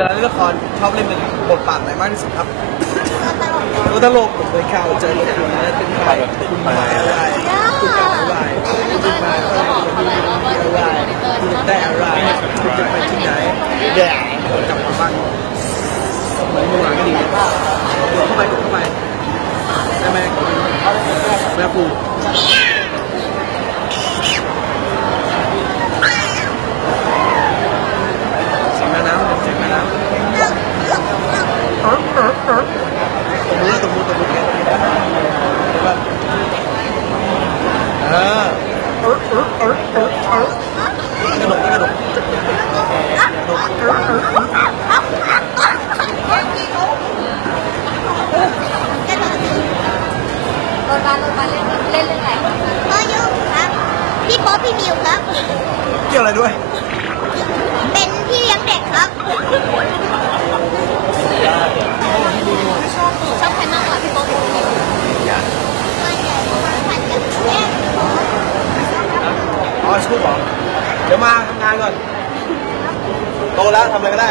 ลาเล่นละครชอบเล่นเป็นบทบาทไหนมากที่สุดครับตัวตลกผมเคยเข้าเจอคุณนะเป็นใครคุณหมายอะไรคุณกล่าวอะไรคุณหมายอะไรคุณแต่อะไรคุณจะไปที่ไหนแย่จับมาบ้านเหมือนมือหลังก็ดีกดเข้าไปกดเข้าไปได้ไหมแม่ปูเสียงแม่น้ำเสียงแม่น้ำ ตบ มือตบมือตบมือแกเออเออเออเออเออเออกระดดกระดกระโดดโรนบาลโรนบาลเล่นเล่นเรื่องอะไรพ่อยุครับ พี่ป๊อปพี่มิวครับ เกี่ยวอะไรด้วย เป็นพี่เลี้ยงเด็กครับ ชอบใครมากกว่าพี่โป๊ปหรือพี่มิว ส่วนใหญ่ผมผัดกับแม่ป๊อป อ๋อชูบอเดี๋ยวมาทำงานก่อน โตแล้วทำอะไรก็ได้